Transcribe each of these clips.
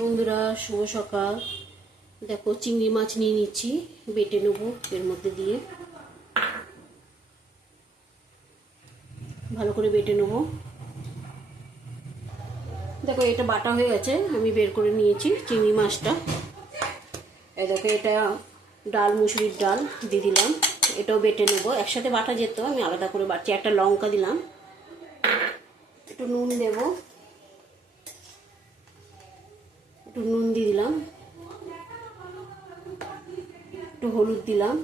বন্ধুরা, শুভ সকাল। দেখো, চিংড়ি মাছ নিয়ে নিচ্ছি, বেটে নেবো এর মধ্যে দিয়ে, ভালো করে বেটে নেবো। দেখো, এটা বাটা হয়ে গেছে, আমি বের করে নিয়েছি চিংড়ি মাছটা। এই দেখো, এটা ডাল, মুসুরির ডাল দিয়ে দিলাম, এটাও বেটে নেবো। একসাথে বাটা যেত, আমি আলাদা করে বাটছি। একটা লঙ্কা দিলাম, একটু নুন দেবো, একটু নুন দিয়ে দিলাম, একটু হলুদ দিলাম,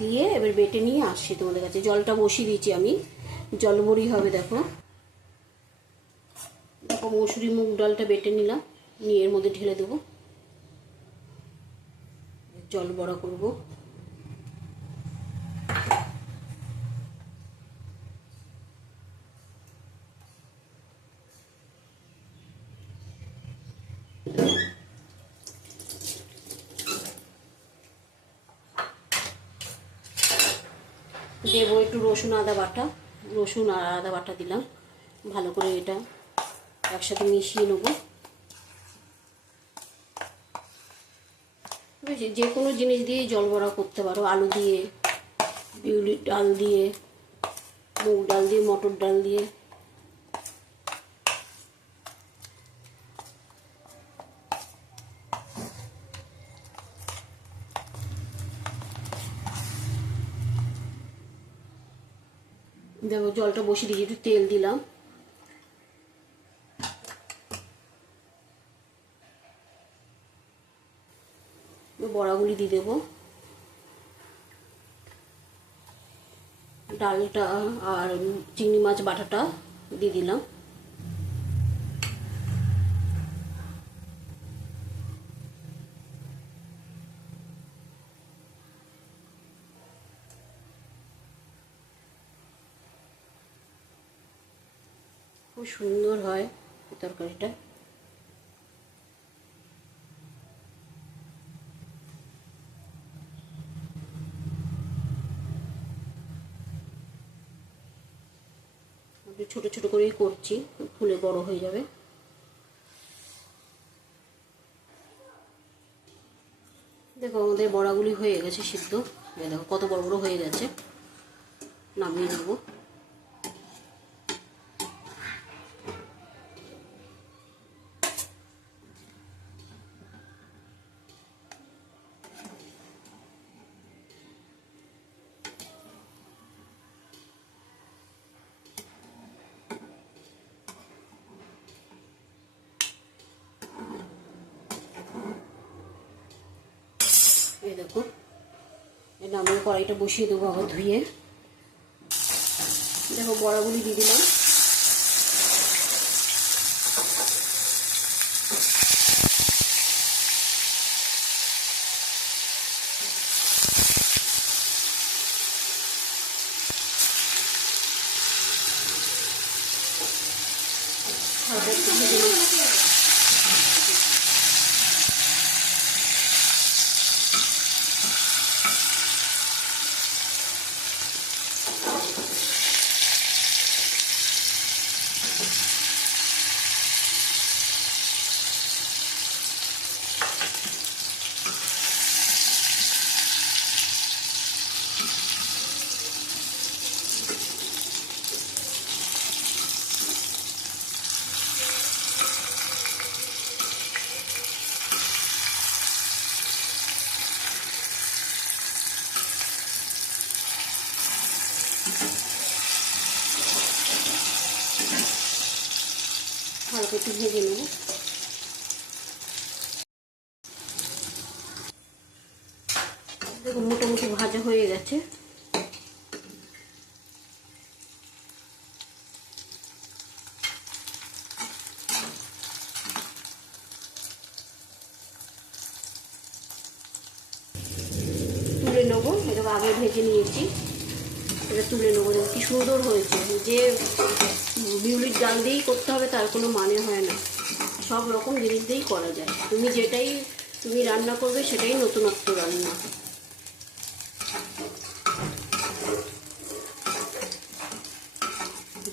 দিয়ে এবার বেটে নিয়ে আসছি তোমাদের কাছে। জলটা বসিয়ে দিয়েছি আমি, জল বড়ি হবে। দেখো দেখো, মসুরি মুগ ডালটা বেটে নিলাম, নিয়ে এর মধ্যে ঢেলে দেবো, জল বড়া করবো। দেবো একটু রসুন আদা বাটা, রসুন আর আদা বাটা দিলাম, ভালো করে এটা একসাথে মিশিয়ে নেবো। যে কোনো জিনিস দিয়ে জল বড়া করতে পারো, আলু দিয়ে, বিউলির ডাল দিয়ে, মুগ ডাল দিয়ে, মটর ডাল দিয়ে। দেখো, জলটা বসিয়ে দিয়েছি, একটু তেল দিলাম, বড়াগুলি দিয়ে দেবো। ডালটা আর চিংড়ি মাছ বাটাটা দিয়ে দিলাম। খুব সুন্দর হয় তরকারিটা। ছোট ছোট করেই করছি, ফুলে বড় হয়ে যাবে। দেখো, আমাদের বড়াগুলি হয়ে গেছে সিদ্ধ। দেখো কত বড় বড় হয়ে গেছে, নামিয়ে নেবো। এই দেখো, এটা আমি কড়াইটা বসিয়ে দেবো আবার ধুয়ে। দেখো, বড়াগুলি দিয়ে দিলাম, হালকা একটু ভেজে নেব। হালকা একটু ভেজে নেব। দেখো, মোটামুটি ভাজা হয়ে গেছে। তুলে নেবো। এটা আগে ভেজে নিয়েছি, এটা তুলে নেবো। দেখো কি সুন্দর হয়েছে। যে বিউলির ডাল দিয়েই করতে হবে তার কোনো মানে হয় না, সব রকম জিনিস দিয়েই করা যায়। তুমি রান্না করবে সেটাই নতুনত্ব রান্না।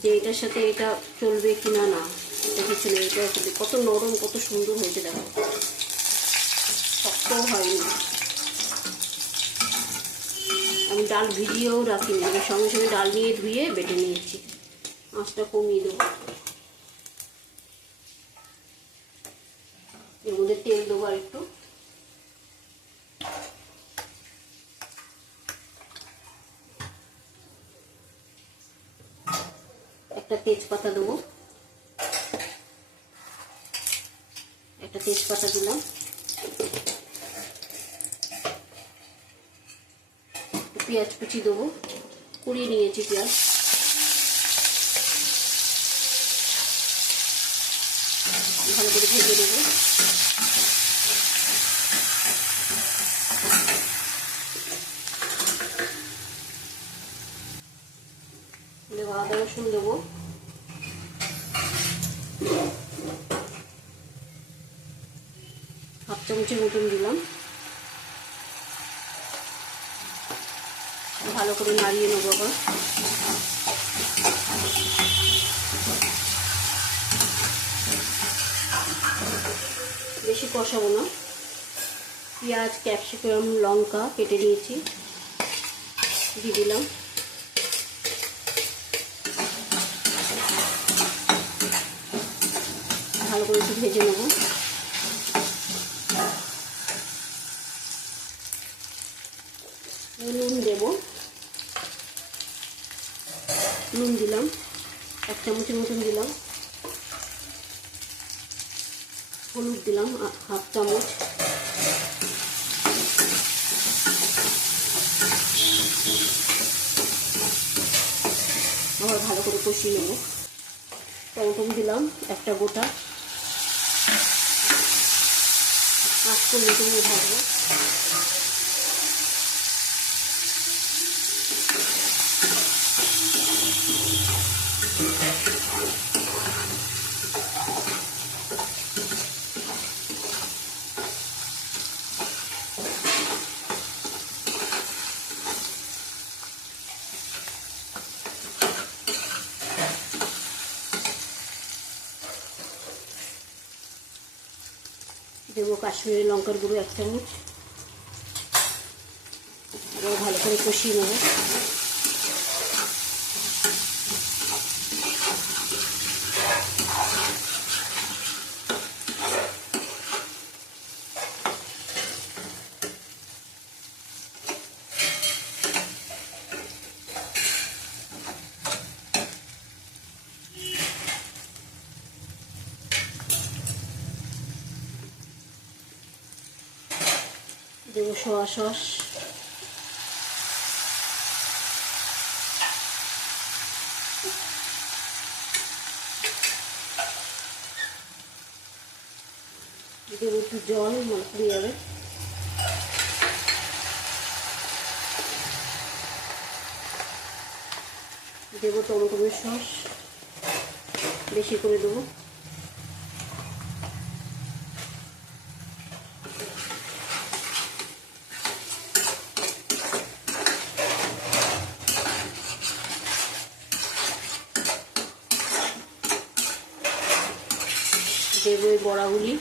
যে এটার সাথে এটা চলবে কিনা না, দেখেছেন এটা কত নরম, কত সুন্দর হয়েছে, দেখো শক্তও হয়নি। আমি ডাল ভিজিয়েও রাখিনি, আমি সঙ্গে সঙ্গে ডাল নিয়ে ধুয়ে বেটে নিয়েছি। আঁচটা কমিয়ে দেবো। এর মধ্যে তেল দেবো আর একটু, একটা তেজপাতা দেবো, একটা তেজপাতা দিলাম, পেঁয়াজ কুচি দেবো, কুড়িয়ে নিয়েছি পেঁয়াজ, ভালো করে ভেজে দেবো। আদা রসুন দেবো, হাফ চামচের মতন দিলাম, ভালো করে নাড়িয়ে নেবো। আবার বেশি কষাবো না। পেঁয়াজ, ক্যাপসিকাম, লঙ্কা কেটে নিয়েছি, দিয়ে দিলাম। ভালো করে একটু ভেজে নেবো। নুন দেবো, নুন দিলাম, 1 চামচের মতন দিলাম। হলুদ দিলাম হাফ চামচ, আবার ভালো করে কষিয়ে নেবো। টমেটো দিলাম একটা গোটা, 8 মিনিট নিয়ে ভাজবো। দেবো কাশ্মীরি লঙ্কার গুঁড়ো 1 চামচ, আবার ভালো করে কষিয়ে নেবো। দেবো সোয়া সস, দেবো একটু জল, পুড়ে যাবে। দেবো টমেটোর সস, বেশি করে দেবো। দেবো এই বড়াগুলি,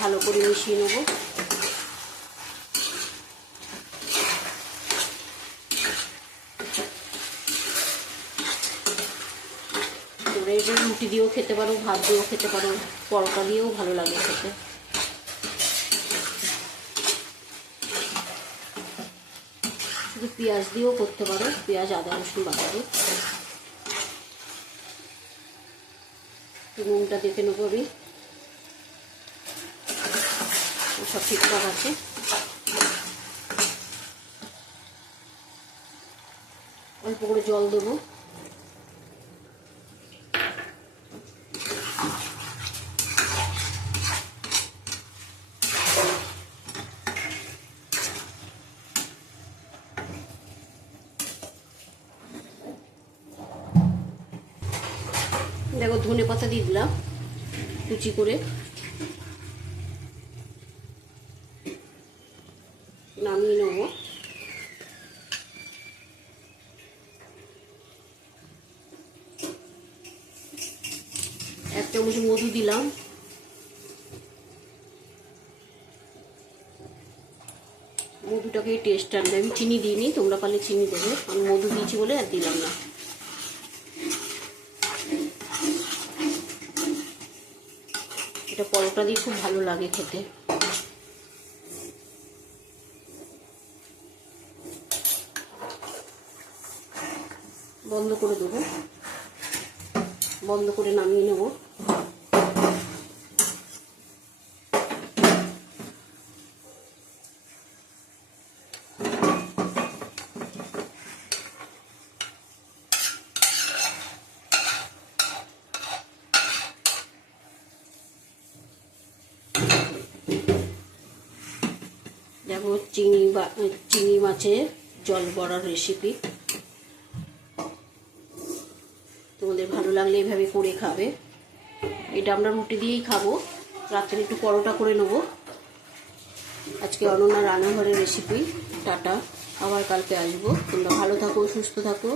ভালো করে মিশিয়ে নেবো। তোমরা এটা রুটি দিয়েও খেতে পারো, ভাত দিয়েও খেতে পারো, পরোটা দিয়েও ভালো লাগে খেতে। শুধু পেঁয়াজ দিয়েও করতে পারো, পেঁয়াজ আদা রসুন বাটা দিয়ে। নুনটা দেখে নেবো আমি, সব ঠিকঠাক আছে। অল্প করে জল দেবো। দেখো ধনে পাতা দিয়ে দিলাম কুচি করে, নামিয়ে নেবো। চামচ মধু দিলাম। মধুটাকে টেস্ট আনবে। আমি চিনি দিইনি, তোমরা পারলে চিনি দেবে, আমি মধু দিয়েছি বলে আর দিলাম না। এটা পরোটা দিয়ে খুব ভালো লাগে খেতে। বন্ধ করে দেবো, বন্ধ করে নামিয়ে নেব। দেখো চিংড়ি মাছের জল বড়ার রেসিপি। তোমাদের ভালো লাগলে এভাবে করে খাবে। এটা আমরা রুটি দিয়েই খাবো, রাত্রে একটু পরোটা করে নেবো। আজকে অনন্যা রান্নাঘরের রেসিপি। টাটা, আবার কালকে আসবো। তোমরা ভালো থাকো, সুস্থ থাকো।